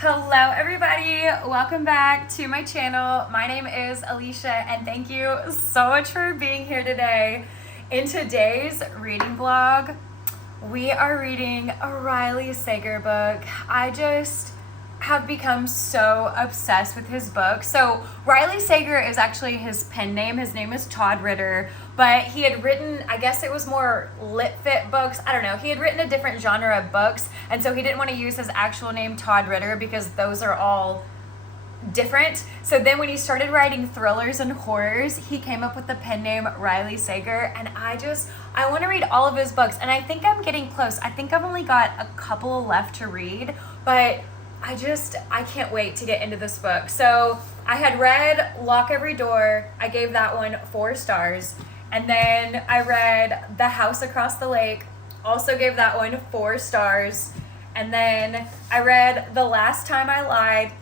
Hello everybody, welcome back to my channel. My name is Alicia and thank you so much for being here today. In today's reading vlog, we are reading a Riley Sager book. I just have become so obsessed with his book. So Riley Sager is actually his pen name. His name is Todd Ritter, but he had written, I guess it was more lit fit books. I don't know. He had written a different genre of books. And so he didn't want to use his actual name Todd Ritter because those are all different. So then when he started writing thrillers and horrors, he came up with the pen name Riley Sager. And I want to read all of his books. And I think I'm getting close. I think I've only got a couple left to read, but I can't wait to get into this book. So I had read Lock Every Door. I gave that one 4 stars. And then I read The House Across the Lake. Also gave that one 4 stars. And then I read The Last Time I Lied.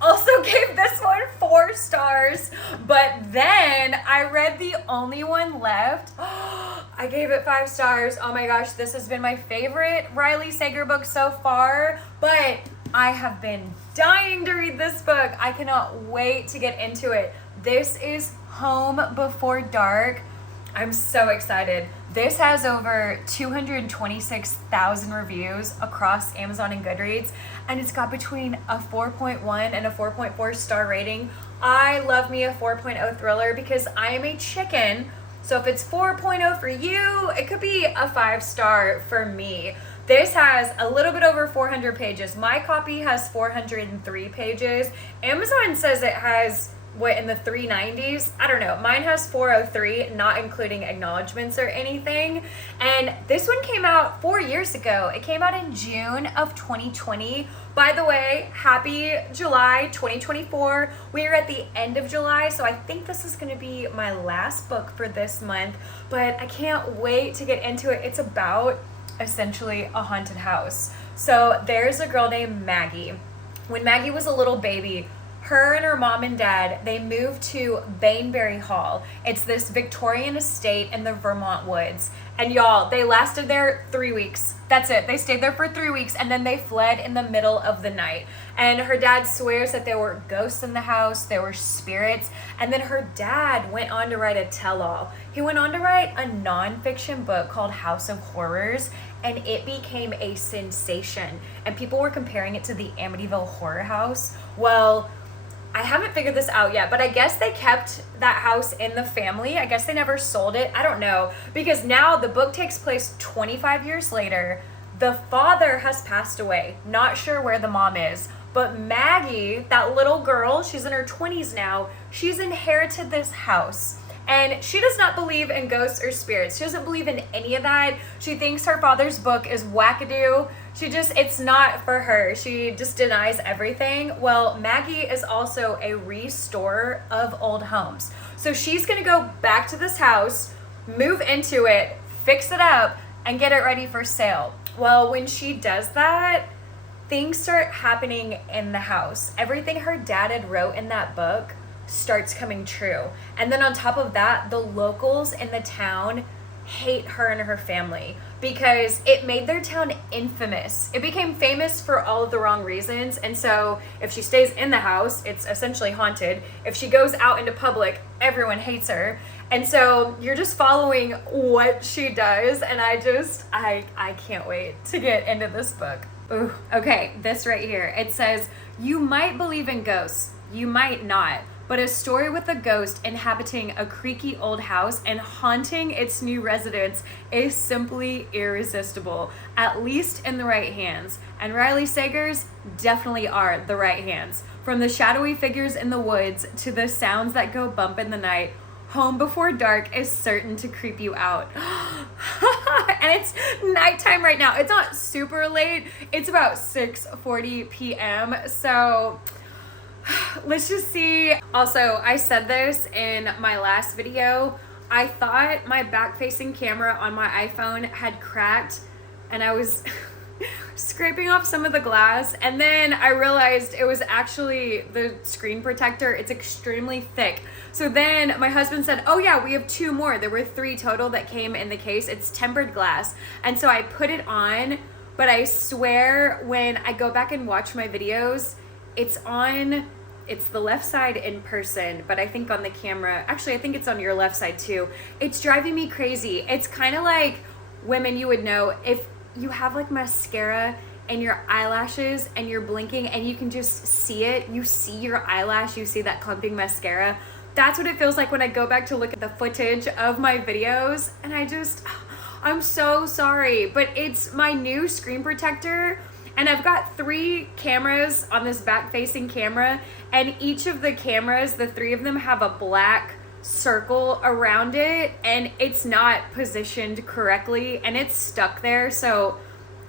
Also gave this one 4 stars. But then I read the only one left. I gave it 5 stars. Oh my gosh, this has been my favorite Riley Sager book so far. But I have been dying to read this book. I cannot wait to get into it. This is Home Before Dark. I'm so excited. This has over 226,000 reviews across Amazon and Goodreads, and it's got between a 4.1 and a 4.4 star rating. I love me a 4.0 thriller because I am a chicken. So if it's 4.0 for you, it could be a 5 star for me. This has a little bit over 400 pages. My copy has 403 pages. Amazon says it has, in the 390s? I don't know. Mine has 403, not including acknowledgments or anything. And this one came out 4 years ago. It came out in June of 2020. By the way, happy July 2024. We are at the end of July, so I think this is going to be my last book for this month. But I can't wait to get into it. It's about essentially a haunted house. So there's a girl named Maggie. When Maggie was a little baby, her and her mom and dad, they moved to Bainbury Hall. It's this Victorian estate in the Vermont woods. And y'all, they lasted there 3 weeks. That's it. They stayed there for 3 weeks and then they fled in the middle of the night. And her dad swears that there were ghosts in the house, there were spirits. And then her dad went on to write a tell-all. He went on to write a nonfiction book called House of Horrors, and it became a sensation. And people were comparing it to the Amityville Horror House. Well, I haven't figured this out yet, but I guess they kept that house in the family. I guess they never sold it. I don't know. Because now the book takes place 25 years later. The father has passed away. Not sure where the mom is. But Maggie, that little girl, she's in her 20s now, she's inherited this house. And she does not believe in ghosts or spirits. She doesn't believe in any of that. She thinks her father's book is wackadoo. It's not for her. She just denies everything. Well, Maggie is also a restorer of old homes. So she's going to go back to this house, move into it, fix it up, and get it ready for sale. Well, when she does that, things start happening in the house. Everything her dad had wrote in that book starts coming true. And then on top of that, the locals in the town hate her and her family because it made their town infamous. It became famous for all of the wrong reasons. And so if she stays in the house, it's essentially haunted. If she goes out into public, everyone hates her. And so you're just following what she does. And I can't wait to get into this book. Ooh, okay, this right here. It says, "You might believe in ghosts, you might not. But a story with a ghost inhabiting a creaky old house and haunting its new residents is simply irresistible, at least in the right hands. And Riley Sager's definitely are the right hands. From the shadowy figures in the woods to the sounds that go bump in the night, Home Before Dark is certain to creep you out." And it's nighttime right now. It's not super late. It's about 6:40 p.m. So let's just see. Also, I said this in my last video. I thought my back-facing camera on my iPhone had cracked and I was scraping off some of the glass, and then I realized it was actually the screen protector. It's extremely thick. So then my husband said, "Oh yeah, we have 2 more. There were 3 total that came in the case. It's tempered glass." And so I put it on. but I swear when I go back and watch my videos, it's the left side in person, but I think on the camera, actually I think it's on your left side too. It's driving me crazy. It's kind of like women, you would know if you have like mascara and your eyelashes and you're blinking and you can just see it. You see your eyelash, you see that clumping mascara. That's what it feels like when I go back to look at the footage of my videos, and I'm so sorry, but it's my new screen protector, and I've got 3 cameras on this back facing camera, and each of the cameras, the 3 of them, have a black circle around it, and it's not positioned correctly and it's stuck there. So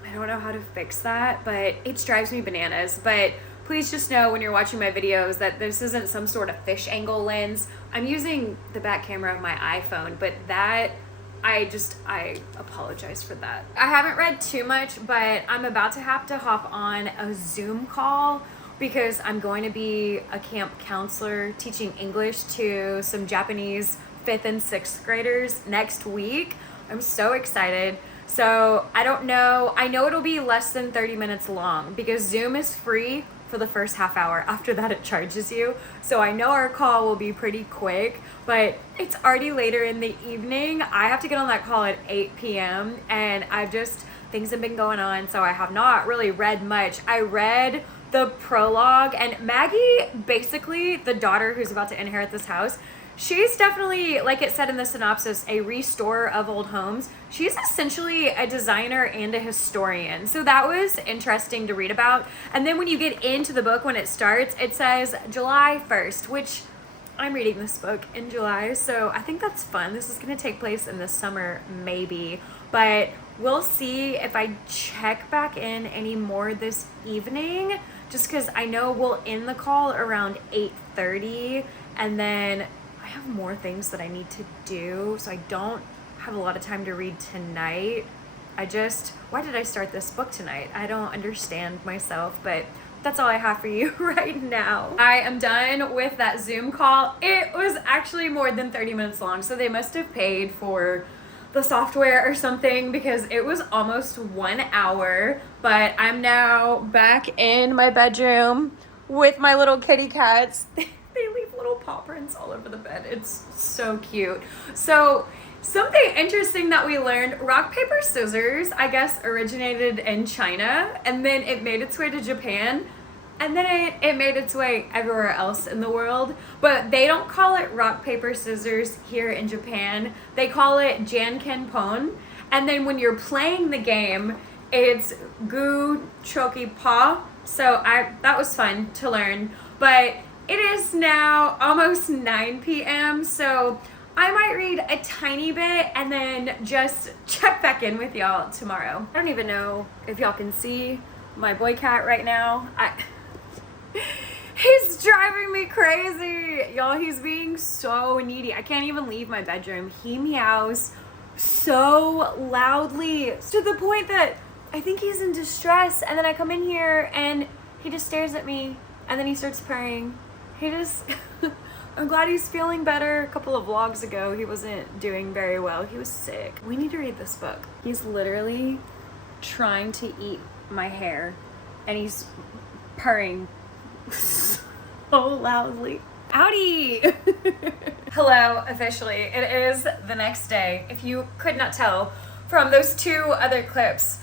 I don't know how to fix that, but it drives me bananas. But please just know when you're watching my videos that this isn't some sort of fish angle lens. I'm using the back camera of my iPhone, but that I apologize for that. I haven't read too much, but I'm about to have to hop on a Zoom call because I'm going to be a camp counselor teaching English to some Japanese 5th and 6th graders next week. I'm so excited. So I don't know. I know it'll be less than 30 minutes long because Zoom is free for the first half hour. After that, it charges you. So I know our call will be pretty quick, but it's already later in the evening. I have to get on that call at 8 p.m. and things have been going on, so I have not really read much. I read the prologue, and Maggie, basically the daughter who's about to inherit this house, she's definitely, like it said in the synopsis, a restorer of old homes. She's essentially a designer and a historian. So that was interesting to read about. And then when you get into the book, when it starts, it says July 1st, which I'm reading this book in July. So I think that's fun. This is going to take place in the summer, maybe. But we'll see if I check back in any more this evening, just because I know we'll end the call around 8:30, and then I have more things that I need to do, so I don't have a lot of time to read tonight. Why did I start this book tonight? I don't understand myself, but that's all I have for you right now. I am done with that Zoom call. It was actually more than 30 minutes long, so they must have paid for the software or something because it was almost 1 hour. But I'm now back in my bedroom with my little kitty cats. They leave little paw prints all over the bed. It's so cute. So something interesting that we learned, rock, paper, scissors, I guess, originated in China, and then it made its way to Japan, and then it made its way everywhere else in the world. But they don't call it rock, paper, scissors here in Japan. They call it Jankenpon. And then when you're playing the game, it's Gu Choki Pa. So that was fun to learn. But it is now almost 9 p.m. So I might read a tiny bit and then just check back in with y'all tomorrow. I don't even know if y'all can see my boy cat right now. He's driving me crazy. Y'all, he's being so needy. I can't even leave my bedroom. He meows so loudly to the point that I think he's in distress. And then I come in here and he just stares at me and then he starts purring. I'm glad he's feeling better. A couple of vlogs ago, he wasn't doing very well. He was sick. We need to read this book. He's literally trying to eat my hair and he's purring so loudly. Howdy! Hello, officially. It is the next day. If you could not tell from those 2 other clips,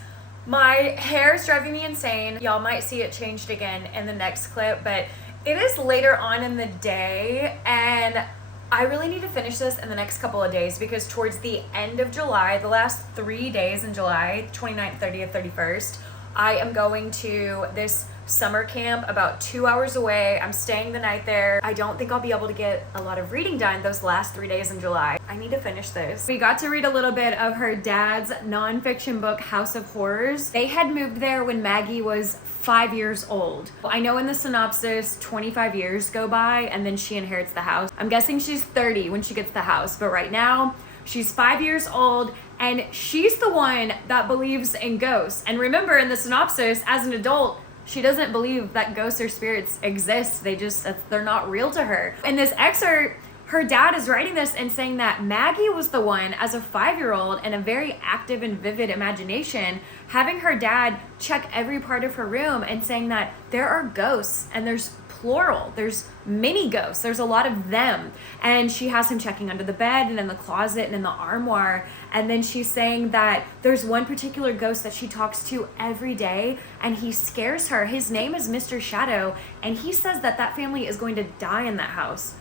my hair is driving me insane. Y'all might see it changed again in the next clip, but it is later on in the day, and I really need to finish this in the next couple of days because towards the end of July, the last 3 days in July, 29th, 30th, 31st, I am going to this summer camp about 2 hours away. I'm staying the night there. I don't think I'll be able to get a lot of reading done those last 3 days in July. I need to finish this. We got to read a little bit of her dad's nonfiction book, House of Horrors. They had moved there when Maggie was 5 years old. I know in the synopsis, 25 years go by and then she inherits the house. I'm guessing she's 30 when she gets the house, but right now she's 5 years old and she's the one that believes in ghosts. And remember in the synopsis, as an adult, she doesn't believe that ghosts or spirits exist. They're not real to her. In this excerpt, her dad is writing this and saying that Maggie was the one, as a 5-year-old and a very active and vivid imagination, having her dad check every part of her room and saying that there are ghosts, and there's plural, there's many ghosts, there's a lot of them. And she has him checking under the bed and in the closet and in the armoire. And then she's saying that there's one particular ghost that she talks to every day, and he scares her. His name is Mr. Shadow, and he says that that family is going to die in that house.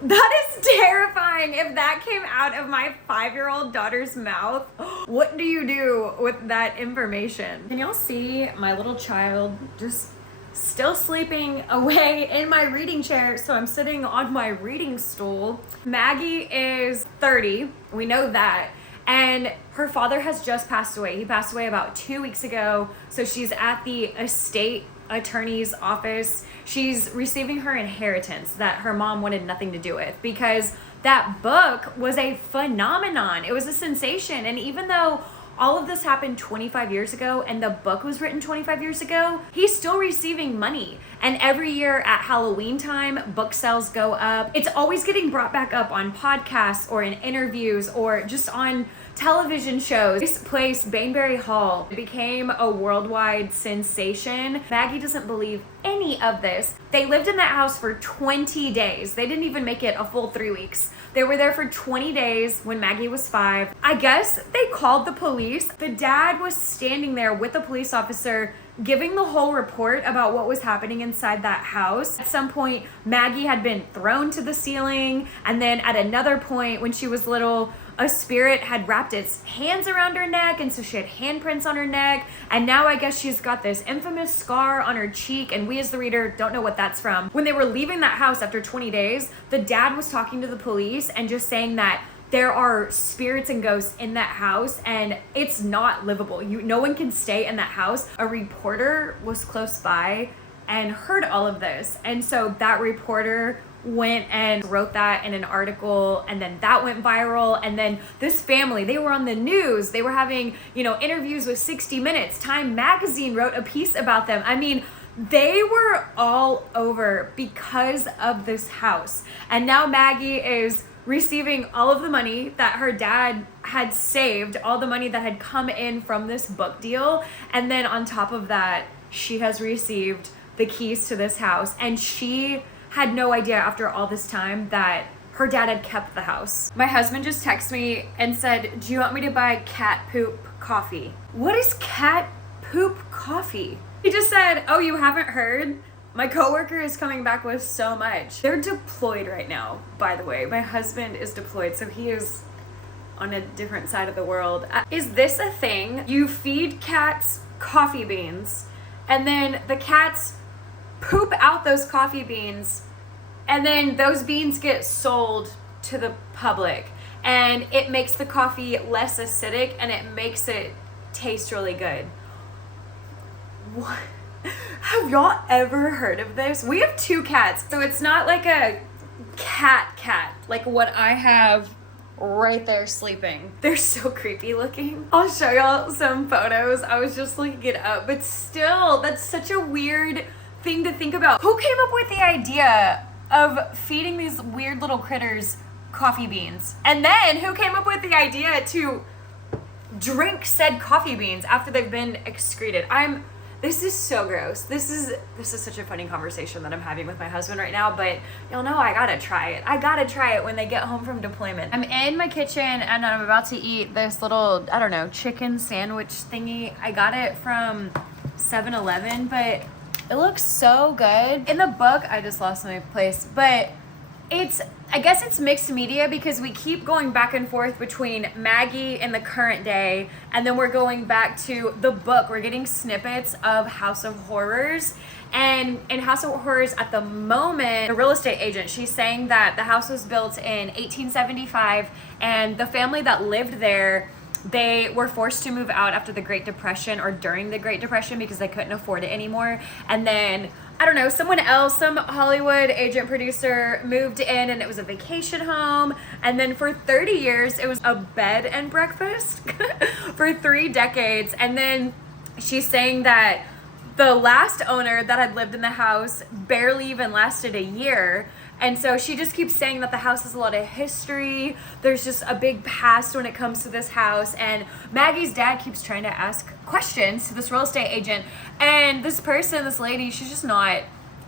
That is terrifying. If that came out of my 5-year-old daughter's mouth, what do you do with that information? Can y'all see my little child just still sleeping away in my reading chair? So I'm sitting on my reading stool. Maggie is 30. We know that. And her father has just passed away. He passed away about 2 weeks ago. So she's at the estate attorney's office. She's receiving her inheritance that her mom wanted nothing to do with, because that book was a phenomenon. It was a sensation. And even though all of this happened 25 years ago and the book was written 25 years ago, he's still receiving money. And every year at Halloween time, book sales go up. It's always getting brought back up on podcasts or in interviews or just on television shows. This place, Baneberry Hall, became a worldwide sensation. Maggie doesn't believe any of this. They lived in that house for 20 days. They didn't even make it a full 3 weeks. They were there for 20 days when Maggie was 5. I guess they called the police. The dad was standing there with a police officer giving the whole report about what was happening inside that house. At some point, Maggie had been thrown to the ceiling, and then at another point when she was little, a spirit had wrapped its hands around her neck, and so she had handprints on her neck, and now I guess she's got this infamous scar on her cheek, and we as the reader don't know what that's from. When they were leaving that house after 20 days, the dad was talking to the police and just saying that there are spirits and ghosts in that house, and it's not livable. No one can stay in that house. A reporter was close by and heard all of this, and so that reporter went and wrote that in an article, and then that went viral. And then this family, they were on the news. They were having, interviews with 60 Minutes. Time Magazine wrote a piece about them. I mean, they were all over because of this house. And now Maggie is receiving all of the money that her dad had saved, all the money that had come in from this book deal. And then on top of that, she has received the keys to this house. And she had no idea after all this time that her dad had kept the house. My husband just texted me and said, "Do you want me to buy cat poop coffee?" What is cat poop coffee? He just said, "Oh, you haven't heard? My coworker is coming back with so much." They're deployed right now, by the way. My husband is deployed, so he is on a different side of the world. Is this a thing? You feed cats coffee beans, and then the cats poop out those coffee beans, and then those beans get sold to the public, and it makes the coffee less acidic and it makes it taste really good. What? Have y'all ever heard of this? We have 2 cats, so it's not like a cat like what I have right there sleeping. They're so creepy looking. I'll show y'all some photos. I was just looking it up, but still, that's such a weird thing to think about. Who came up with the idea of feeding these weird little critters coffee beans? And then who came up with the idea to drink said coffee beans after they've been excreted? This is so gross. This is such a funny conversation that I'm having with my husband right now, but y'all know I gotta try it. I gotta try it when they get home from deployment. I'm in my kitchen and I'm about to eat this little, chicken sandwich thingy. I got it from 7-Eleven, but it looks so good. In the book, I just lost my place, but I guess it's mixed media because we keep going back and forth between Maggie in the current day, and then we're going back to the book. We're getting snippets of House of Horrors. And in House of Horrors at the moment, the real estate agent, she's saying that the house was built in 1875, and the family that lived there, they were forced to move out after the Great Depression or during the Great Depression because they couldn't afford it anymore. And then, someone else, some Hollywood agent producer moved in, and it was a vacation home. And then for 30 years, it was a bed and breakfast for 3 decades. And then she's saying that the last owner that had lived in the house barely even lasted a year. And so she just keeps saying that the house has a lot of history. There's just a big past when it comes to this house. And Maggie's dad keeps trying to ask questions to this real estate agent. And this person, this lady, she's just not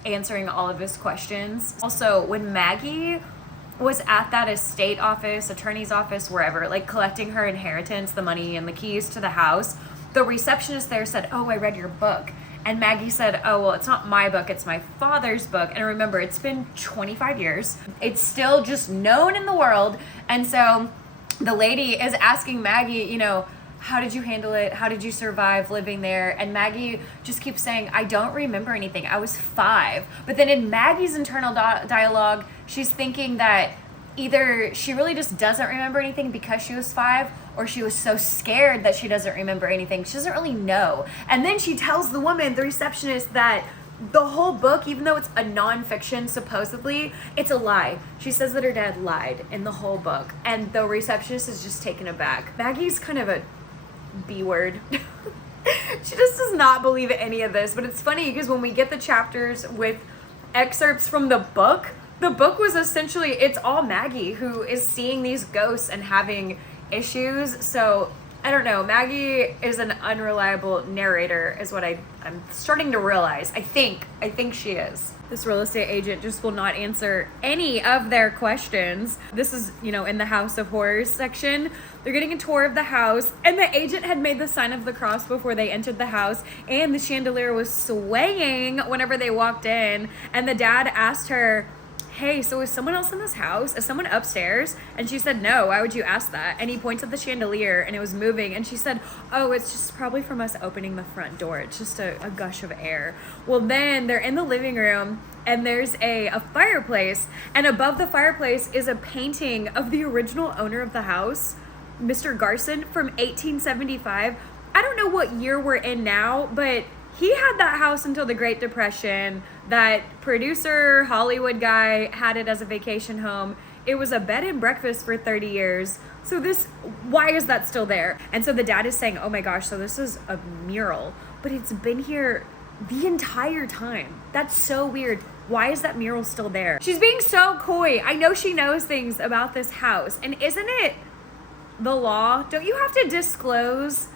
answering all of his questions. Also, when Maggie was at that estate office, attorney's office, wherever, like collecting her inheritance, the money and the keys to the house, the receptionist there said, "Oh, I read your book." And Maggie said, "Oh, well, it's not my book, it's my father's book." And remember, it's been 25 years. It's still just known in the world. And so the lady is asking Maggie, you know, how did you handle it? How did you survive living there? And Maggie just keeps saying, "I don't remember anything. I was 5. But then in Maggie's internal dialogue, she's thinking that either she really just doesn't remember anything because she was 5, or she was so scared that she doesn't remember anything. She doesn't really know. And then she tells the woman, the receptionist, that the whole book, even though it's a nonfiction, supposedly, it's a lie. She says that her dad lied in the whole book. And the receptionist is just taken aback. Maggie's kind of a B word. She just does not believe any of this. But it's funny because when we get the chapters with excerpts from the book was essentially, it's all Maggie who is seeing these ghosts and having issues. So I don't know, Maggie is an unreliable narrator is what I'm starting to realize. I think she is. This real estate agent just will not answer any of their questions. This is, you know, in the House of Horrors section. They're getting a tour of the house, and the agent had made the sign of the cross before they entered the house, and the chandelier was swaying whenever they walked in. And the dad asked her, "Hey, so is someone else in this house? Is someone upstairs?" And she said, "No, why would you ask that?" And he points at the chandelier and it was moving. And she said, "Oh, it's just probably from us opening the front door. It's just a gush of air." Well, then they're in the living room and there's a fireplace. And above the fireplace is a painting of the original owner of the house, Mr. Garson, from 1875. I don't know what year we're in now, but he had that house until the Great Depression. That producer, Hollywood guy had it as a vacation home. It was a bed and breakfast for 30 years. So why is that still there? And so the dad is saying, "Oh my gosh, so this is a mural, but it's been here the entire time. That's so weird. Why is that mural still there?" She's being so coy. I know she knows things about this house. And isn't it the law? Don't you have to disclose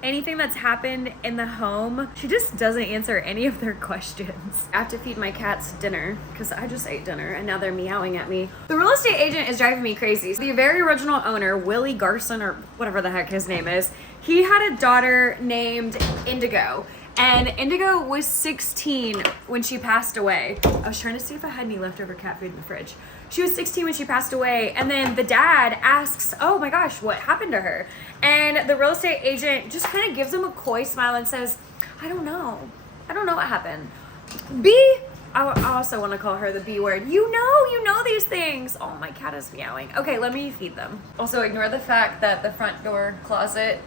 anything that's happened in the home? She just doesn't answer any of their questions. I have to feed my cats dinner because I just ate dinner and now they're meowing at me. The real estate agent is driving me crazy. The very original owner, Willie Garson, or whatever the heck his name is, he had a daughter named Indigo. And Indigo was 16 when she passed away. I was trying to see if I had any leftover cat food in the fridge. She was 16 when she passed away. And then the dad asks, "Oh my gosh, what happened to her?" And the real estate agent just kind of gives him a coy smile and says, I don't know what happened. I also want to call her the B word. You know these things. Oh, my cat is meowing. Okay, let me feed them. Also, ignore the fact that the front door closet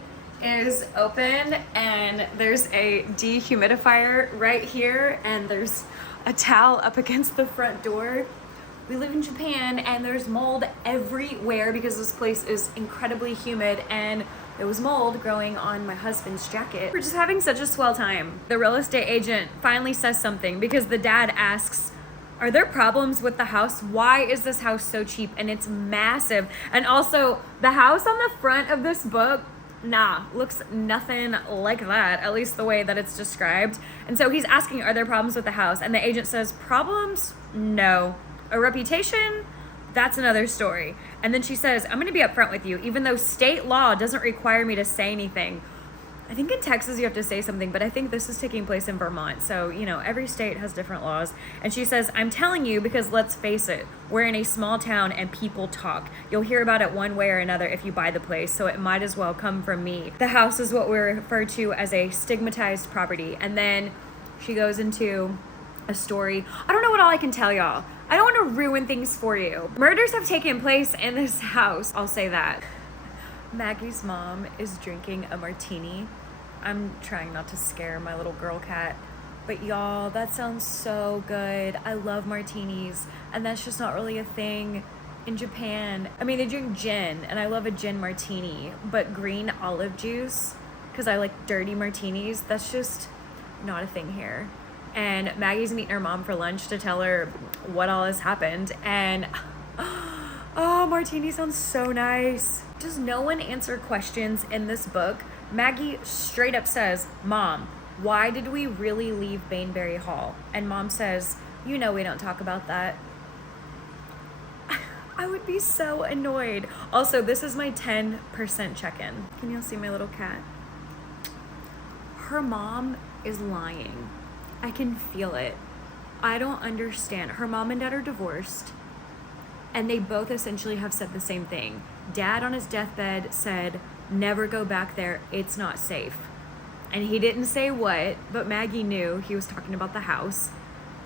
is open and there's a dehumidifier right here and there's a towel up against the front door. We live in Japan and there's mold everywhere because this place is incredibly humid, and there was mold growing on my husband's jacket. We're just having such a swell time. The real estate agent finally says something because the dad asks, "Are there problems with the house? Why is this house so cheap?" And it's massive. And also the house on the front of this book, looks nothing like that, at least the way that it's described. And so he's asking, are there problems with the house? And the agent says, "Problems? No. A reputation? That's another story." And then she says, "I'm going to be upfront with you, even though state law doesn't require me to say anything." I think in Texas you have to say something, but I think this is taking place in Vermont. So, every state has different laws. And she says, "I'm telling you because let's face it, we're in a small town and people talk. You'll hear about it one way or another if you buy the place, so it might as well come from me. The house is what we refer to as a stigmatized property." And then she goes into a story. I don't know what all I can tell y'all. I don't want to ruin things for you. Murders have taken place in this house, I'll say that. Maggie's mom is drinking a martini. I'm trying not to scare my little girl cat, but y'all, that sounds so good. I love martinis, and that's just not really a thing in Japan. I mean, they drink gin, and I love a gin martini, but green olive juice, because I like dirty martinis, that's just not a thing here. And Maggie's meeting her mom for lunch to tell her what all has happened. And oh, Martini sounds so nice. Does no one answer questions in this book? Maggie straight up says, Mom, why did we really leave Baneberry Hall? And Mom says, you know we don't talk about that. I would be so annoyed. Also, this is my 10% check-in. Can you all see my little cat? Her mom is lying. I can feel it. I don't understand. Her mom and dad are divorced, and they both essentially have said the same thing. Dad on his deathbed said, never go back there, it's not safe. And he didn't say what, but Maggie knew he was talking about the house.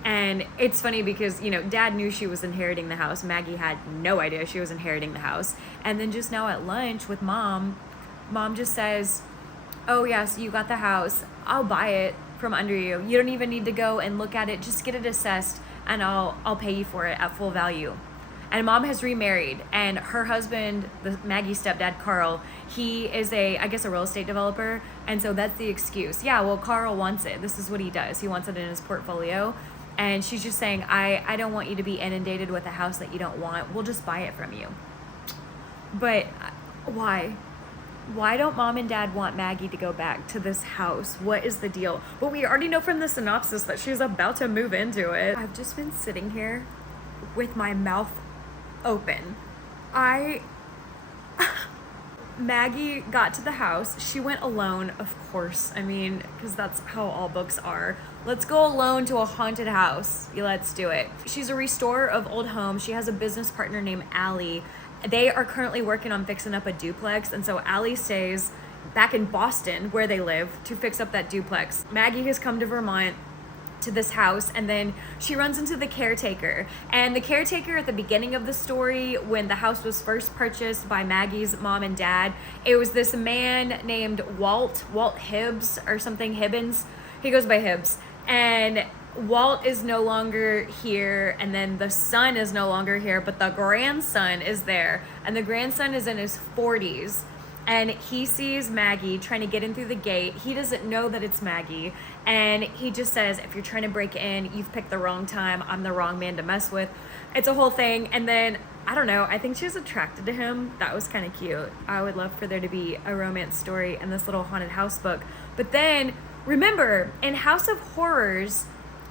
And it's funny because, you know, Dad knew she was inheriting the house. Maggie had no idea she was inheriting the house. And then just now at lunch with Mom just says, oh yeah, so you got the house. I'll buy it from under you. You don't even need to go and look at it. Just get it assessed and I'll pay you for it at full value. And Mom has remarried, and her husband, Maggie's stepdad, Carl, he is I guess a real estate developer. And so that's the excuse. Yeah, well, Carl wants it. This is what he does. He wants it in his portfolio. And she's just saying, I don't want you to be inundated with a house that you don't want. We'll just buy it from you. But why? Why don't Mom and Dad want Maggie to go back to this house? What is the deal? But we already know from the synopsis that she's about to move into it. I've just been sitting here with my mouth open. Maggie got to the house. She went alone, of course. I mean, because that's how all books are. Let's go alone to a haunted house. Let's do it. She's a restorer of old homes. She has a business partner named Allie. They are currently working on fixing up a duplex. And so Allie stays back in Boston, where they live, to fix up that duplex. Maggie has come to Vermont to this house, and then she runs into the caretaker. And the caretaker at the beginning of the story, when the house was first purchased by Maggie's mom and dad, it was this man named Walt Hibbs or something, Hibbins. He goes by Hibbs. And Walt is no longer here, and then the son is no longer here, but the grandson is there. And the grandson is in his 40s. And he sees Maggie trying to get in through the gate. He doesn't know that it's Maggie. And he just says, if you're trying to break in, you've picked the wrong time. I'm the wrong man to mess with. It's a whole thing. And then, I don't know, I think she was attracted to him. That was kind of cute. I would love for there to be a romance story in this little haunted house book. But then, remember, in House of Horrors,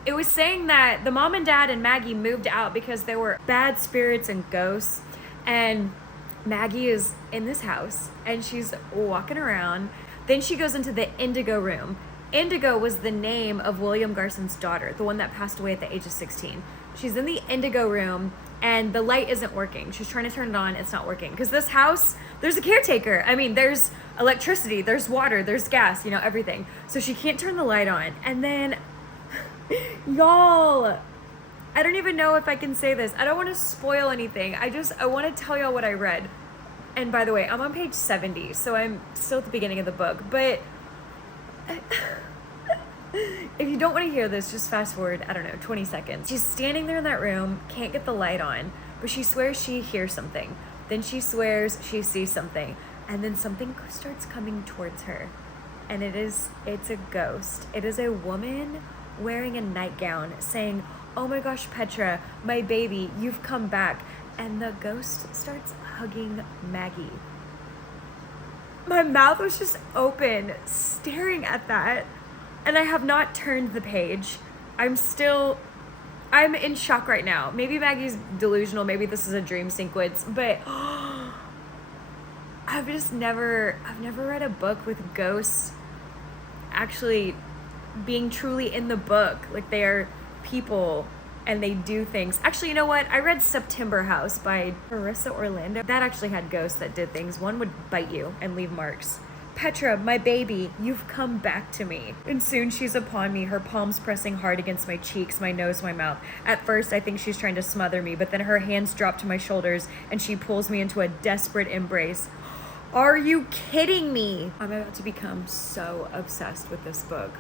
it was saying that the mom and dad and Maggie moved out because there were bad spirits and ghosts. And Maggie is in this house and she's walking around. Then she goes into the Indigo room. Indigo was the name of William Garson's daughter, the one that passed away at the age of 16. She's in the Indigo room and the light isn't working. She's trying to turn it on. It's not working because this house, there's a caretaker. I mean, there's electricity, there's water, there's gas, everything. So she can't turn the light on. And then, y'all, I don't even know if I can say this. I don't want to spoil anything. I want to tell y'all what I read. And by the way, I'm on page 70, so I'm still at the beginning of the book. But if you don't want to hear this, just fast forward, 20 seconds. She's standing there in that room, can't get the light on, but she swears she hears something. Then she swears she sees something. And then something starts coming towards her. And it's a ghost. It is a woman wearing a nightgown saying, "Oh my gosh, Petra, my baby, you've come back." And the ghost starts hugging Maggie. My mouth was just open, staring at that. And I have not turned the page. I'm in shock right now. Maybe Maggie's delusional, maybe this is a dream sequence, but I've never read a book with ghosts actually being truly in the book. Like, they are people and they do things. Actually, you know what? I read September House by Marissa Orlando. That actually had ghosts that did things. One would bite you and leave marks. "Petra, my baby, you've come back to me." And soon she's upon me, her palms pressing hard against my cheeks, my nose, my mouth. At first, I think she's trying to smother me, but then her hands drop to my shoulders and she pulls me into a desperate embrace. Are you kidding me? I'm about to become so obsessed with this book.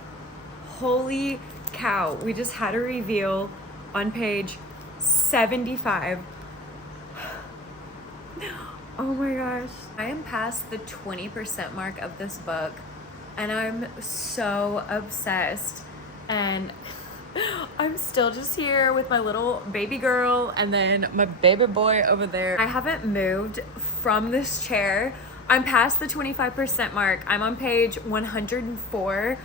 Holy cow. We just had a reveal on page 75. Oh my gosh. I am past the 20% mark of this book and I'm so obsessed. And I'm still just here with my little baby girl and then my baby boy over there. I haven't moved from this chair. I'm past the 25% mark. I'm on page 104.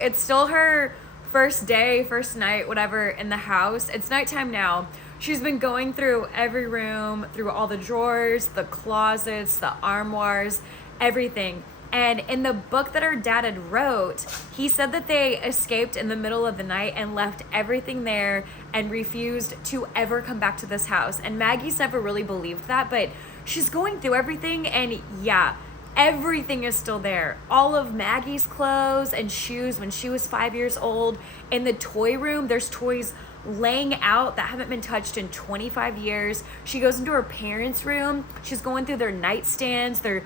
It's still her first day, first night, whatever, in the house. It's nighttime now. She's been going through every room, through all the drawers, the closets, the armoires, everything. And in the book that her dad had wrote, he said that they escaped in the middle of the night and left everything there and refused to ever come back to this house. And Maggie's never really believed that, but she's going through everything, and yeah, everything is still there. All of Maggie's clothes and shoes when she was 5 years old. In the toy room, there's toys laying out that haven't been touched in 25 years. She goes into her parents' room. She's going through their nightstands, her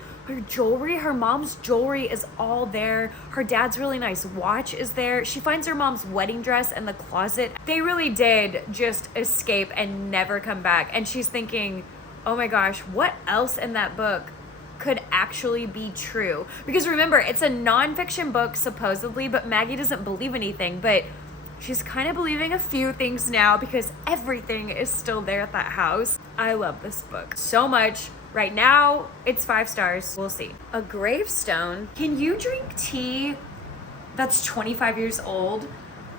jewelry. Her mom's jewelry is all there. Her dad's really nice watch is there. She finds her mom's wedding dress in the closet. They really did just escape and never come back. And she's thinking, oh my gosh, what else in that book could actually be true? Because remember, it's a nonfiction book supposedly, but Maggie doesn't believe anything. But she's kind of believing a few things now because everything is still there at that house. I love this book so much. Right now, it's 5 stars. We'll see. A gravestone. Can you drink tea that's 25 years old?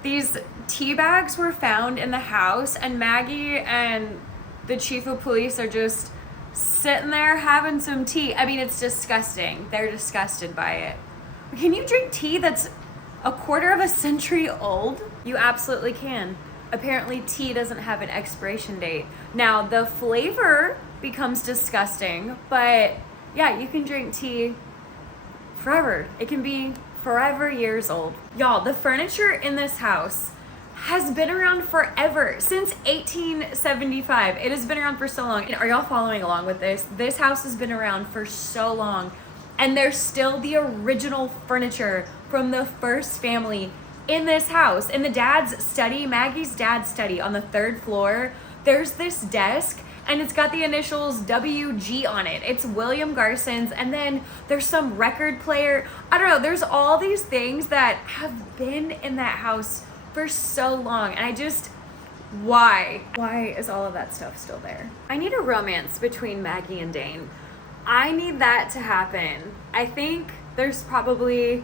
These tea bags were found in the house, and Maggie and the chief of police are just sitting there having some tea. I mean, it's disgusting. They're disgusted by it. Can you drink tea that's a quarter of a century old? You absolutely can. Apparently, tea doesn't have an expiration date. Now, the flavor becomes disgusting, but yeah, you can drink tea forever. It can be forever years old. Y'all, the furniture in this house has been around forever, since 1875. It has been around for so long. And are y'all following along with this? This house has been around for so long, and there's still the original furniture from the first family in this house. In the dad's study, Maggie's dad's study on the 3rd floor, there's this desk, and it's got the initials WG on it. It's William Garson's, and then there's some record player. I don't know, there's all these things that have been in that house for so long, and I just, why is all of that stuff still there? I need a romance between Maggie and Dane. I need that to happen. I think there's probably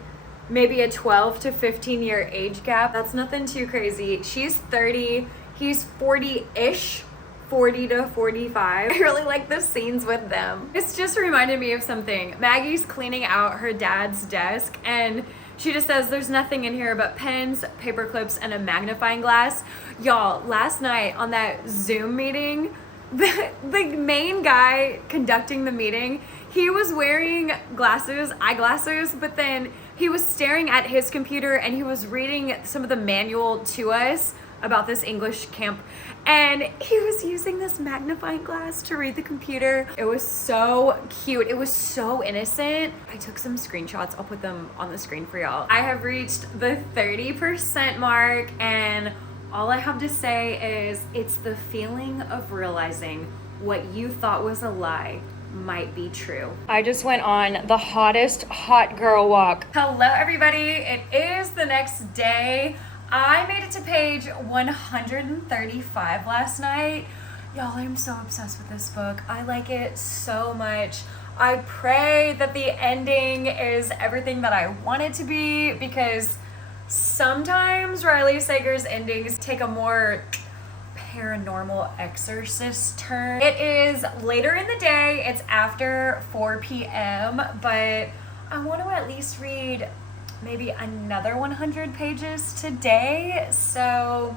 maybe a 12 to 15 year age gap. That's nothing too crazy. She's 30, he's 40-ish, 40 to 45. I really like the scenes with them. It's just reminded me of something. Maggie's cleaning out her dad's desk, and she just says there's nothing in here but pens, paper clips, and a magnifying glass. Y'all, last night on that Zoom meeting, the main guy conducting the meeting, he was wearing eyeglasses, but then he was staring at his computer and he was reading some of the manual to us about this English camp, and he was using this magnifying glass to read the computer. It was so cute. It was so innocent. I took some screenshots. I'll put them on the screen for y'all. I have reached the 30% mark, and all I have to say is it's the feeling of realizing what you thought was a lie might be true. I just went on the hottest hot girl walk. Hello everybody, it is the next day. I made it to page 135 last night. Y'all, I'm so obsessed with this book. I like it so much. I pray that the ending is everything that I want it to be, because sometimes Riley Sager's endings take a more paranormal exorcist turn. It is later in the day. It's after 4 p.m., but I want to at least read maybe another 100 pages today, so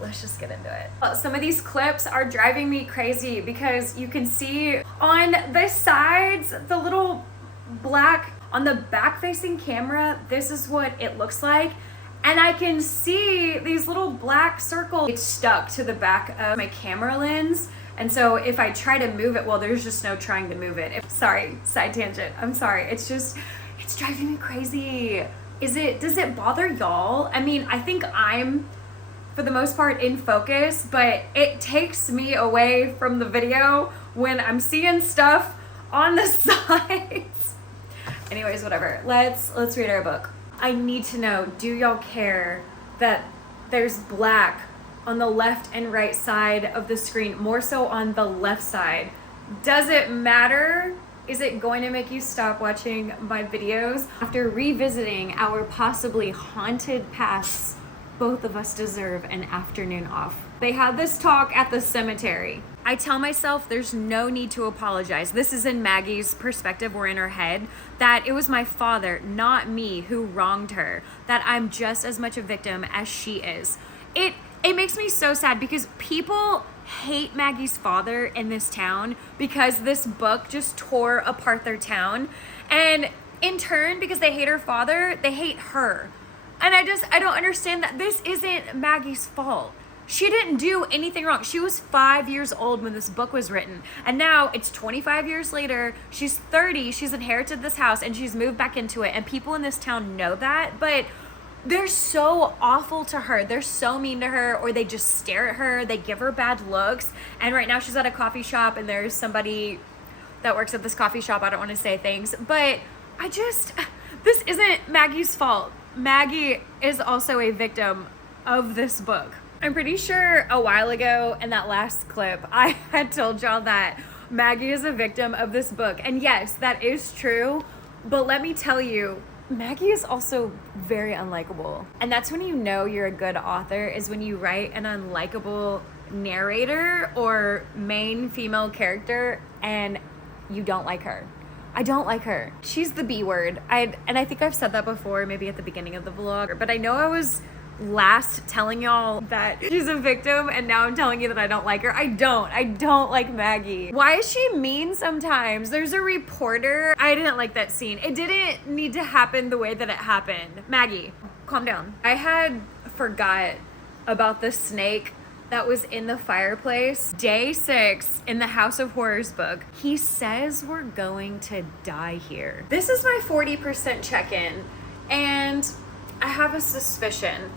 let's just get into it. Some of these clips are driving me crazy because you can see on the sides, the little black, on the back facing camera, this is what it looks like. And I can see these little black circles. It's stuck to the back of my camera lens. And so if I try to move it, well, there's just no trying to move it. Sorry, side tangent. I'm sorry. It's driving me crazy. Does it bother y'all? I mean, I think I'm, for the most part, in focus, but it takes me away from the video when I'm seeing stuff on the sides. Anyways, whatever. Let's read our book. I need to know, do y'all care that there's black on the left and right side of the screen, more so on the left side. Does it matter? Is it going to make you stop watching my videos? After revisiting our possibly haunted pasts, both of us deserve an afternoon off. They had this talk at the cemetery. I tell myself there's no need to apologize. This is in Maggie's perspective or in her head, that it was my father, not me, who wronged her, that I'm just as much a victim as she is. It makes me so sad because people hate Maggie's father in this town because this book just tore apart their town. And in turn, because they hate her father, they hate her. And I don't understand that this isn't Maggie's fault. She didn't do anything wrong. She was 5 years old when this book was written. And now it's 25 years later. She's 30. She's inherited this house and she's moved back into it. And people in this town know that. But they're so awful to her. They're so mean to her, or they just stare at her. They give her bad looks. And right now she's at a coffee shop and there's somebody that works at this coffee shop. I don't want to say things, but this isn't Maggie's fault. Maggie is also a victim of this book. I'm pretty sure a while ago in that last clip, I had told y'all that Maggie is a victim of this book. And yes, that is true. But let me tell you, Maggie is also very unlikable. And that's when you know you're a good author, is when you write an unlikable narrator or main female character and you don't like her. I don't like her. She's the B word. And I think I've said that before, maybe at the beginning of the vlog, but I know I was last telling y'all that she's a victim and now I'm telling you that I don't like her. I don't like Maggie. Why is she mean sometimes? There's a reporter. I didn't like that scene. It didn't need to happen the way that it happened. Maggie, calm down. I had forgot about the snake that was in the fireplace. Day 6 in the House of Horrors book. He says we're going to die here. This is my 40% check-in and I have a suspicion.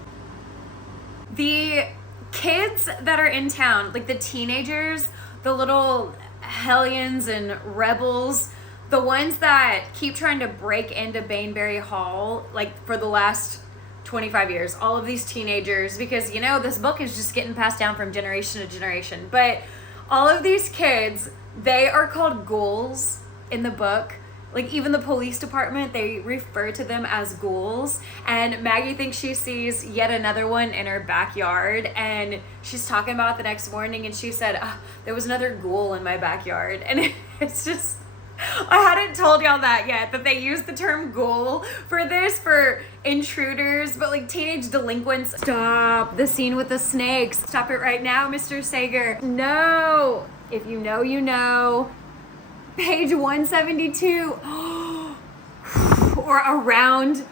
The kids that are in town, like the teenagers, the little hellions and rebels, the ones that keep trying to break into Baneberry Hall, like for the last 25 years, all of these teenagers, because you know, this book is just getting passed down from generation to generation, but all of these kids, they are called ghouls in the book. Like even the police department, they refer to them as ghouls. And Maggie thinks she sees yet another one in her backyard. And she's talking about it the next morning and she said, there was another ghoul in my backyard. And it's just, I hadn't told y'all that yet, that they use the term ghoul for this, for intruders, but like teenage delinquents. Stop the scene with the snakes. Stop it right now, Mr. Sager. No, if you know, you know. Page 172 or around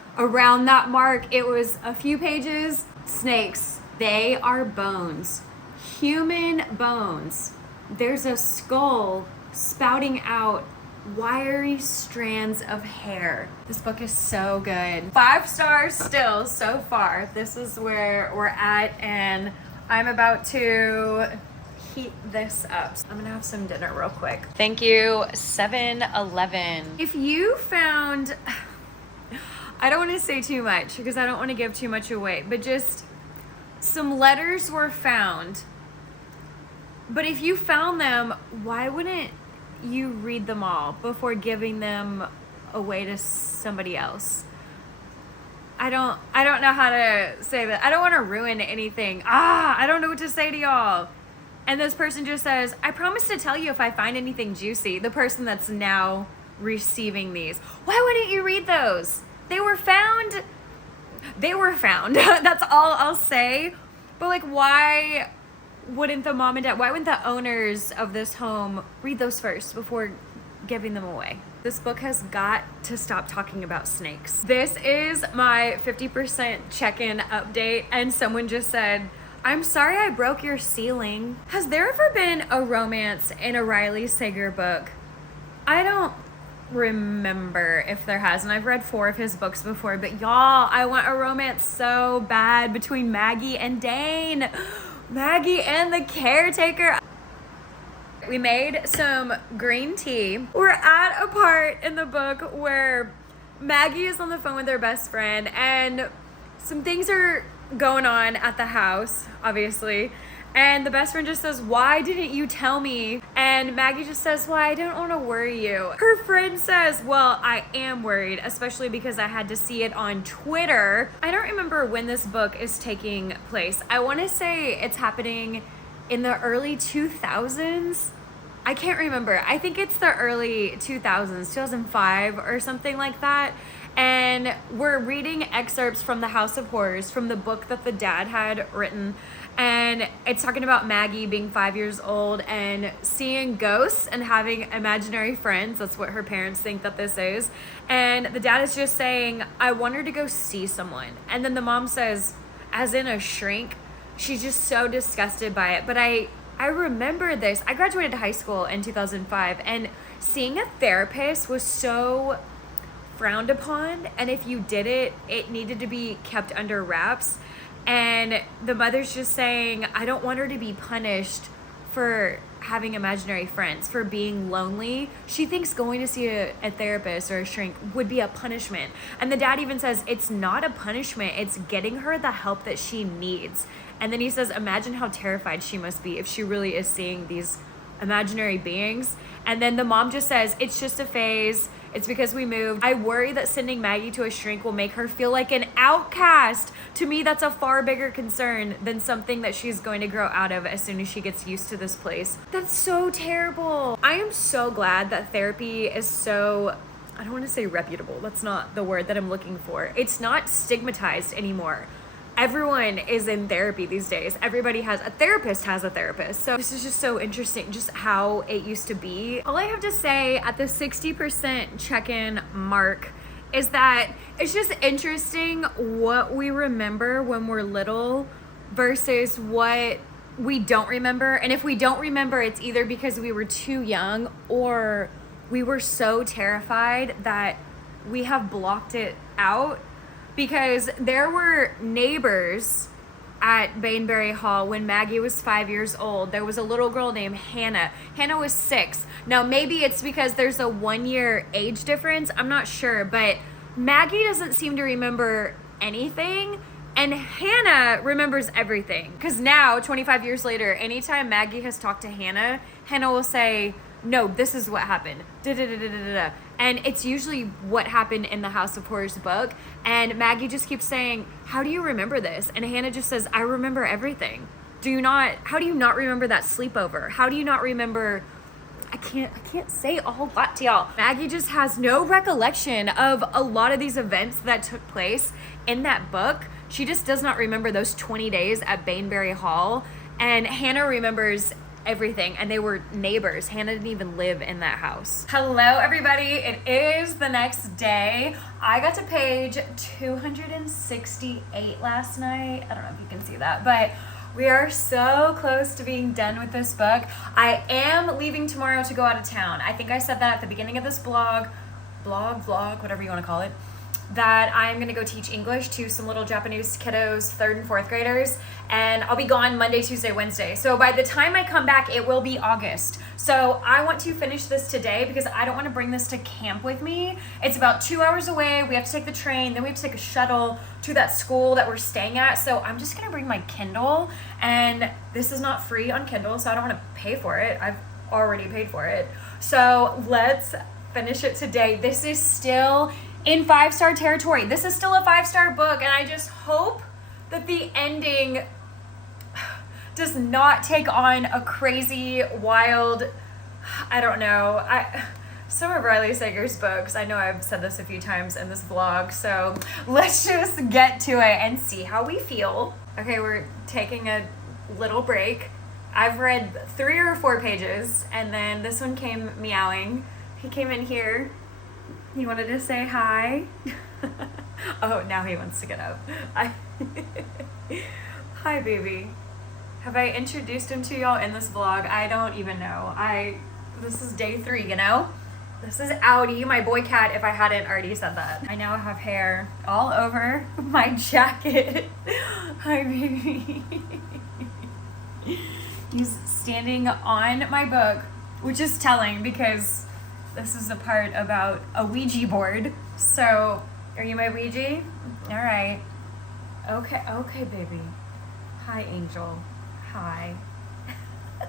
that mark. It was a few pages. Snakes, they are bones, human bones. There's a skull spouting out wiry strands of hair. This book is so good. 5 stars still so far. This is where we're at and I'm about to heat this up. I'm gonna have some dinner real quick. Thank you, 7-Eleven. If you found, I don't want to say too much because I don't want to give too much away, but just some letters were found. But if you found them, why wouldn't you read them all before giving them away to somebody else? I don't know how to say that. I don't want to ruin anything. I don't know what to say to y'all. And this person just says, I promise to tell you if I find anything juicy. The person that's now receiving these. Why wouldn't you read those? They were found. That's all I'll say. But like, why wouldn't the mom and dad, why wouldn't the owners of this home read those first before giving them away? This book has got to stop talking about snakes. This is my 50% check-in update. And someone just said, I'm sorry I broke your ceiling. Has there ever been a romance in a Riley Sager book? I don't remember if there has, and I've read 4 of his books before, but y'all, I want a romance so bad between Maggie and Dane. Maggie and the caretaker. We made some green tea. We're at a part in the book where Maggie is on the phone with her best friend and some things are going on at the house, obviously. And the best friend just says, why didn't you tell me? And Maggie just says, well, I don't want to worry you. Her friend says, well, I am worried, especially because I had to see it on Twitter. I don't remember when this book is taking place. I want to say it's happening in the early 2000s. I can't remember. I think it's the early 2000s, 2005 or something like that. And we're reading excerpts from The House of Horrors, from the book that the dad had written. And it's talking about Maggie being 5 years old and seeing ghosts and having imaginary friends. That's what her parents think that this is. And the dad is just saying, I want her to go see someone. And then the mom says, as in a shrink. She's just so disgusted by it. But I remember this. I graduated high school in 2005, and seeing a therapist was so frowned upon. And if you did it, it needed to be kept under wraps. And the mother's just saying, I don't want her to be punished for having imaginary friends, for being lonely. She thinks going to see a therapist or a shrink would be a punishment. And the dad even says, it's not a punishment. It's getting her the help that she needs. And then he says, imagine how terrified she must be if she really is seeing these imaginary beings. And then the mom just says, it's just a phase. It's because we moved. I worry that sending Maggie to a shrink will make her feel like an outcast. To me, that's a far bigger concern than something that she's going to grow out of as soon as she gets used to this place. That's so terrible. I am so glad that therapy is so, I don't want to say reputable. That's not the word that I'm looking for. It's not stigmatized anymore. Everyone is in therapy these days. Everybody has a therapist. So this is just so interesting, just how it used to be. All I have to say at the 60% check-in mark is that it's just interesting what we remember when we're little versus what we don't remember. And if we don't remember, it's either because we were too young or we were so terrified that we have blocked it out. Because there were neighbors at Bainbury Hall when Maggie was 5 years old. There was a little girl named Hannah. Hannah was 6. Now, maybe it's because there's a 1 year age difference. I'm not sure. But Maggie doesn't seem to remember anything. And Hannah remembers everything. Because now, 25 years later, anytime Maggie has talked to Hannah, Hannah will say, no, this is what happened. Da-da-da-da-da-da. And it's usually what happened in the House of Horrors book. And Maggie just keeps saying, how do you remember this? And Hannah just says, I remember everything. How do you not remember that sleepover? How do you not remember, I can't say a whole lot to y'all. Maggie just has no recollection of a lot of these events that took place in that book. She just does not remember those 20 days at Bainbury Hall. And Hannah remembers everything, and they were neighbors. Hannah didn't even live in that house. Hello, everybody. It is the next day. I got to page 268 last night. I don't know if you can see that, but we are so close to being done with this book. I am leaving tomorrow to go out of town. I think I said that at the beginning of this vlog, whatever you want to call it, that I'm gonna go teach English to some little Japanese kiddos, 3rd and 4th graders, and I'll be gone Monday, Tuesday, Wednesday. So by the time I come back, it will be August. So I want to finish this today because I don't want to bring this to camp with me. It's about 2 hours away. We have to take the train, then we have to take a shuttle to that school that we're staying at. So I'm just gonna bring my Kindle, and this is not free on Kindle, so I don't want to pay for it. I've already paid for it. So let's finish it today. This is still in 5-star territory. This is still a 5-star book, and I just hope that the ending does not take on a crazy, wild, I don't know. Some of Riley Sager's books, I know I've said this a few times in this vlog, so let's just get to it and see how we feel. Okay, we're taking a little break. I've read 3 or 4 pages, and then this one came meowing. He came in here. He wanted to say hi. Oh, now he wants to get up. Hi, baby. Have I introduced him to y'all in this vlog? I don't even know. This is day 3, you know? This is Audi, my boy cat, if I hadn't already said that. I now have hair all over my jacket. Hi, baby. He's standing on my book, which is telling because this is the part about a Ouija board. So, are you my Ouija? All right. Okay, baby. Hi, Angel. Hi.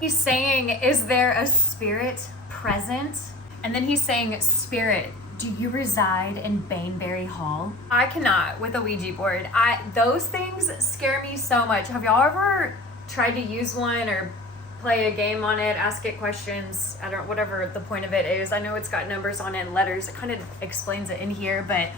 He's saying, is there a spirit present? And then he's saying, spirit, do you reside in Baneberry Hall? I cannot with a Ouija board. Those things scare me so much. Have y'all ever tried to use one or play a game on it, ask it questions? I don't, whatever the point of it is. I know it's got numbers on it and letters. It kind of explains it in here, but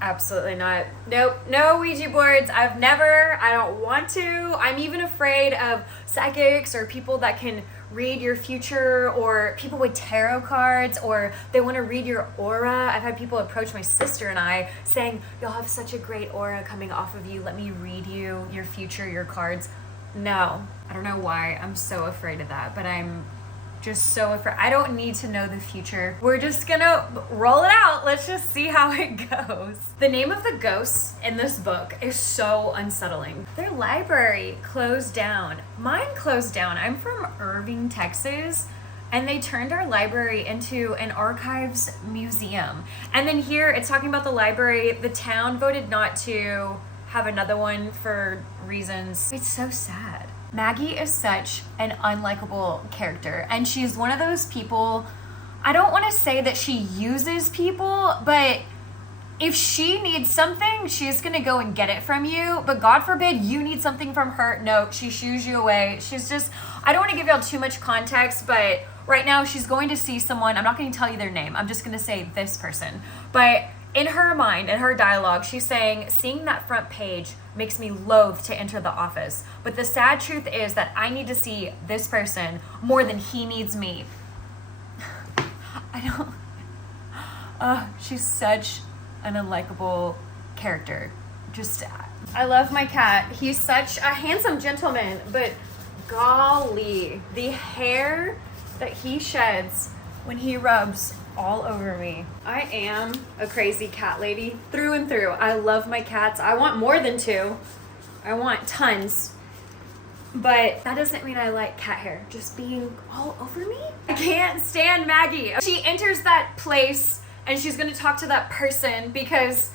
absolutely not. Nope, no Ouija boards. I don't want to. I'm even afraid of psychics or people that can read your future, or people with tarot cards, or they want to read your aura. I've had people approach my sister and I saying, y'all have such a great aura coming off of you. Let me read you your future, your cards. No, I don't know why I'm so afraid of that, but I'm just so afraid. I don't need to know the future. We're just gonna roll it out. Let's just see how it goes. The name of the ghosts in this book is so unsettling. Their library closed down. Mine closed down. I'm from Irving, Texas, and they turned our library into an archives museum. And then here it's talking about the library. The town voted not to have another one for reasons. It's so sad. Maggie is such an unlikable character, and she's one of those people, I don't want to say that she uses people, but if she needs something, she's going to go and get it from you, but God forbid you need something from her. No, she shoos you away. She's just, I don't want to give y'all too much context, but right now she's going to see someone. I'm not going to tell you their name. I'm just going to say this person. But in her mind, in her dialogue, she's saying, seeing that front page makes me loath to enter the office. But the sad truth is that I need to see this person more than he needs me. She's such an unlikable character. Just, I love my cat. He's such a handsome gentleman, but golly, the hair that he sheds when he rubs all over me. I am a crazy cat lady through and through. I love my cats. I want more than two. I want tons. But that doesn't mean I like cat hair just being all over me. I can't stand Maggie. She enters that place and she's gonna talk to that person because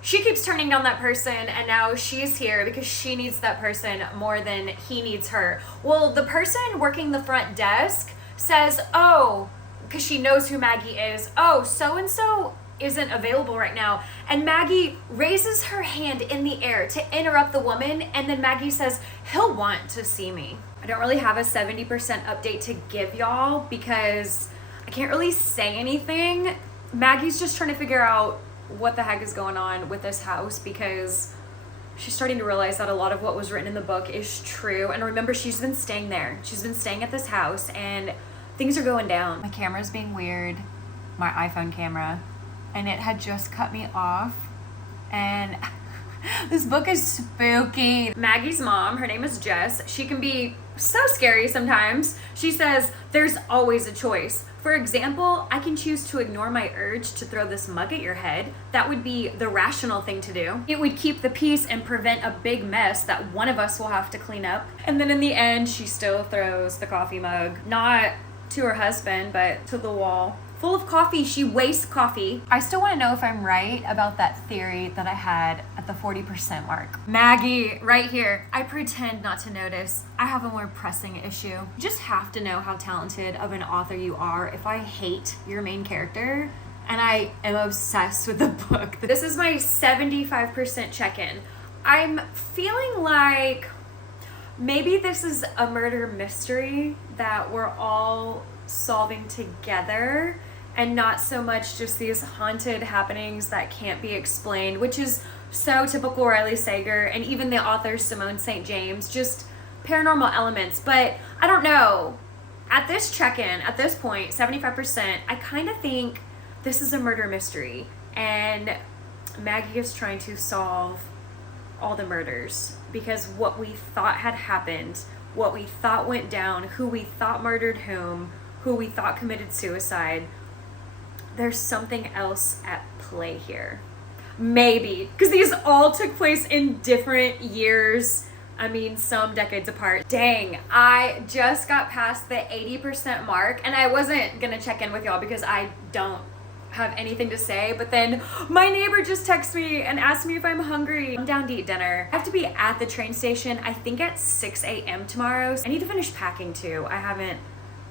she keeps turning down that person, and now she's here because she needs that person more than he needs her. Well, the person working the front desk says, oh, because she knows who Maggie is, oh, so-and-so isn't available right now. And Maggie raises her hand in the air to interrupt the woman, and then Maggie says, he'll want to see me. I don't really have a 70% update to give y'all because I can't really say anything. Maggie's just trying to figure out what the heck is going on with this house because she's starting to realize that a lot of what was written in the book is true. And remember, she's been staying there. She's been staying at this house, and things are going down. My camera's being weird, my iPhone camera, and it had just cut me off. And this book is spooky. Maggie's mom, her name is Jess. She can be so scary sometimes. She says, there's always a choice. For example, I can choose to ignore my urge to throw this mug at your head. That would be the rational thing to do. It would keep the peace and prevent a big mess that one of us will have to clean up. And then in the end, she still throws the coffee mug, not to her husband, but to the wall. Full of coffee, she wastes coffee. I still want to know if I'm right about that theory that I had at the 40% mark. Maggie, right here. I pretend not to notice. I have a more pressing issue. You just have to know how talented of an author you are if I hate your main character and I am obsessed with the book. This is my 75% check-in. I'm feeling like maybe this is a murder mystery that we're all solving together and not so much just these haunted happenings that can't be explained, which is so typical Riley Sager and even the author Simone St. James, just paranormal elements. But I don't know, at this check-in, at this point, 75%, I kind of think this is a murder mystery and Maggie is trying to solve all the murders because what we thought had happened, what we thought went down, who we thought murdered whom, who we thought committed suicide, there's something else at play here. Maybe, because these all took place in different years. I mean, some decades apart. Dang, I just got past the 80% mark, and I wasn't gonna check in with y'all because I don't have anything to say, but then my neighbor just texted me and asked me if I'm hungry. I'm down to eat dinner. I have to be at the train station, I think at 6 a.m. tomorrow. I need to finish packing too. I haven't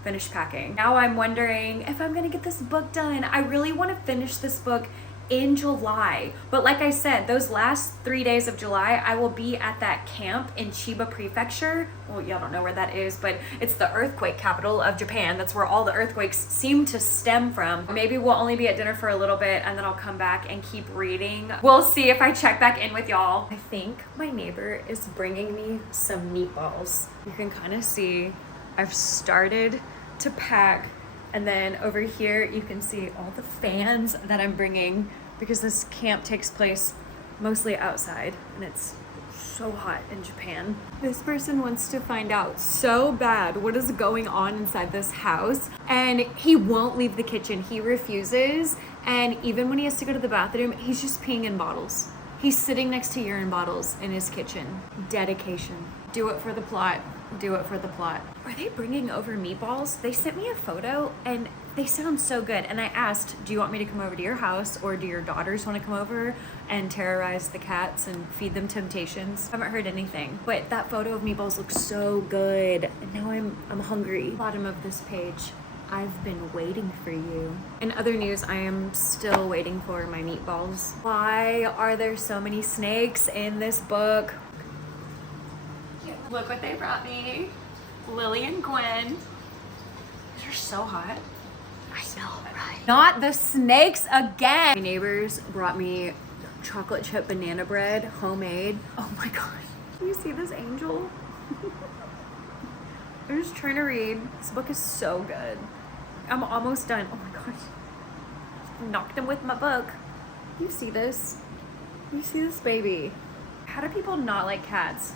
finished packing. Now I'm wondering if I'm gonna get this book done. I really want to finish this book in July, but like I said, those last 3 days of July I will be at that camp in Chiba Prefecture. Well, y'all don't know where that is, but it's the earthquake capital of Japan. That's where all the earthquakes seem to stem from. Maybe we'll only be at dinner for a little bit and then I'll come back and keep reading. We'll see if I check back in with y'all. I think my neighbor is bringing me some meatballs. You can kind of see I've started to pack. And then over here, you can see all the fans that I'm bringing because this camp takes place mostly outside and it's so hot in Japan. This person wants to find out so bad what is going on inside this house, and he won't leave the kitchen. He refuses, and even when he has to go to the bathroom, he's just peeing in bottles. He's sitting next to urine bottles in his kitchen. Dedication. Do it for the plot. Do it for the plot. Are they bringing over meatballs? They sent me a photo and they sound so good. And I asked, do you want me to come over to your house, or do your daughters want to come over and terrorize the cats and feed them temptations? I haven't heard anything, but that photo of meatballs looks so good. And now I'm hungry. Bottom of this page. I've been waiting for you. In other news, I am still waiting for my meatballs. Why are there so many snakes in this book? Look what they brought me. Lily and Gwen. These are so hot. I know, right? Not the snakes again. My neighbors brought me chocolate chip banana bread, homemade. Oh my gosh. Do you see this angel? I'm just trying to read. This book is so good. I'm almost done. Oh my gosh. Knocked him with my book. You see this? You see this baby? How do people not like cats?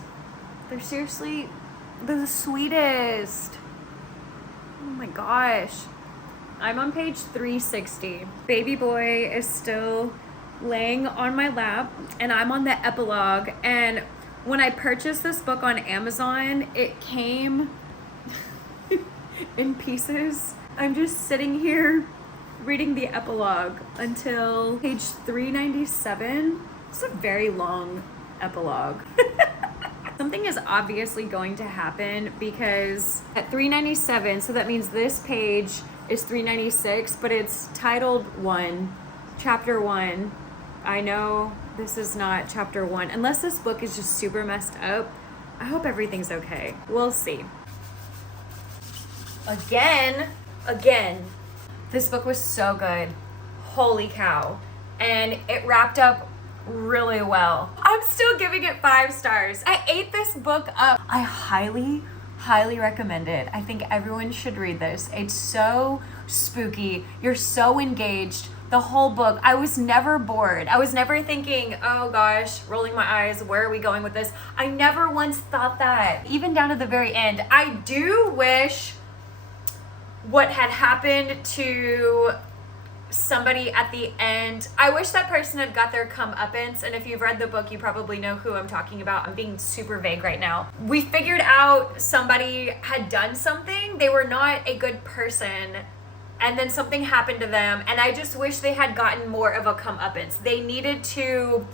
They're seriously the sweetest. Oh my gosh. I'm on page 360. Baby boy is still laying on my lap and I'm on the epilogue. And when I purchased this book on Amazon, it came in pieces. I'm just sitting here reading the epilogue until page 397. It's a very long epilogue. Something is obviously going to happen because at 397, so that means this page is 396, but it's titled 1, chapter 1. I know this is not chapter 1. Unless this book is just super messed up, I hope everything's okay. We'll see. Again. This book was so good. Holy cow. And it wrapped up really well. I'm still giving it 5 stars. I ate this book up. I highly recommend it. I think everyone should read this. It's so spooky. You're so engaged. The whole book, I was never bored. I was never thinking, oh gosh, rolling my eyes, where are we going with this? I never once thought that. Even down to the very end. I do wish what had happened to somebody at the end, I wish that person had got their comeuppance. And if you've read the book, you probably know who I'm talking about. I'm being super vague right now. We figured out somebody had done something. They were not a good person, and then something happened to them, and I just wish they had gotten more of a comeuppance. They needed to,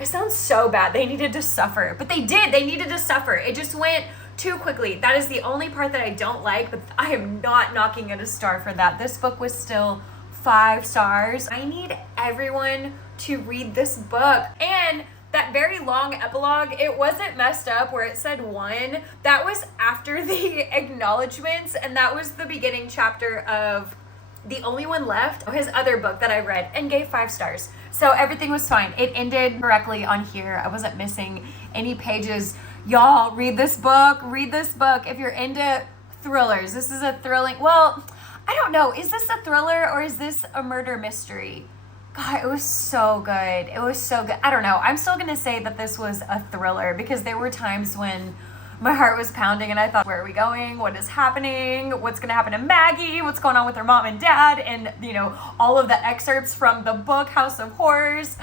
it sounds so bad, they needed to suffer, but they did. They needed to suffer. It just went too quickly. That is the only part that I don't like, but I am not knocking it a star for that. This book was still 5 stars. I need everyone to read this book. And that very long epilogue, it wasn't messed up where it said 1. That was after the acknowledgments, and that was the beginning chapter of The Only One Left, his other book that I read and gave 5 stars. So everything was fine. It ended correctly on here. I wasn't missing any pages. Y'all, read this book. Read this book. If you're into thrillers, this is a thrilling, well, I don't know. Is this a thriller or is this a murder mystery? God, it was so good. It was so good. I don't know. I'm still going to say that this was a thriller because there were times when my heart was pounding and I thought, where are we going? What is happening? What's going to happen to Maggie? What's going on with her mom and dad? And, you know, all of the excerpts from the book, House of Horrors.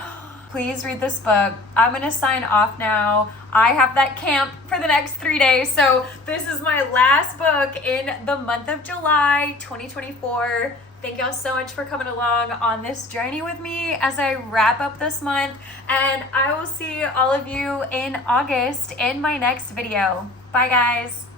please read this book. I'm gonna sign off now. I have that camp for the next 3 days, so this is my last book in the month of July 2024. Thank y'all so much for coming along on this journey with me as I wrap up this month, and I will see all of you in August in my next video. Bye guys.